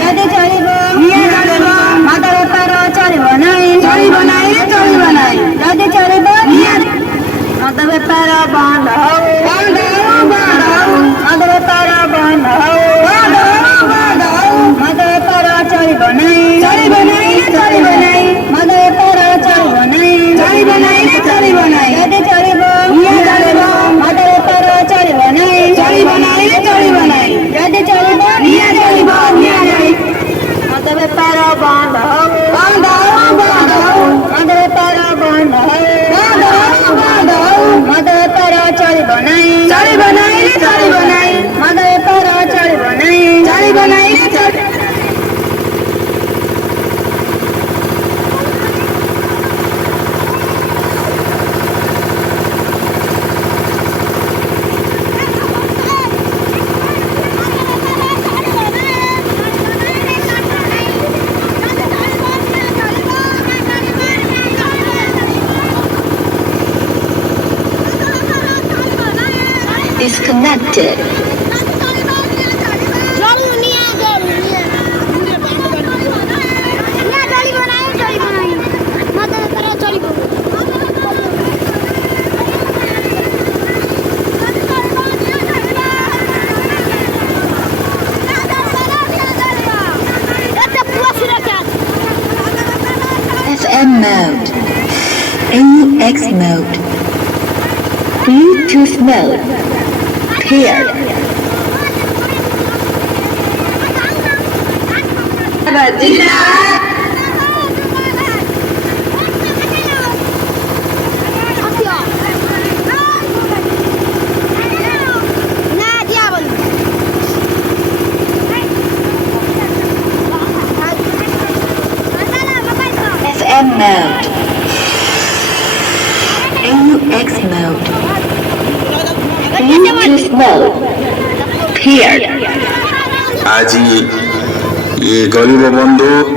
ଯଦି ଚଳିବ କିଏ ଚଳିବ ମଦ ବେପାର ଚଳିବ ନାହିଁ ଚଳିବ ନାହିଁ ଯଦି ଚଳିବ କିଏ ମଦ ବେପାର ବନ୍ଦ ହଉ ବନ୍ଦ ହଉ ମଦ ବେପାର ବନ୍ଦ ହଉ ମଦ ବେପାର ଚଳିବ ନାହିଁ ଚଳିବ ନାହିଁ ମଦ ବେପାର ଚଳିବ ନାହିଁ ଯଦି ଚଳିବ କିଏ ଚଳିବ ମଦ ବେପାର ଚଳିବ ନାହିଁ ଯଦି ଚଳିବ କିଏ ଚଳିବ ମଦ ବେପାର ବନ୍ଦ ହଉ ବନ୍ଦ ହଉ ମଦ ବେପାର ବନ୍ଦ ହଉ ମଦ ବେପାର ଚଳିବ ନାହିଁ ମଦ ବେପାର ଚଳିବ ନାହିଁ Disconnected. FM mode. AUX mode. Bluetooth mode. Paired. FM mode. AUX mode. Bluetooth mode. Paired. आज ये गरीब बंधु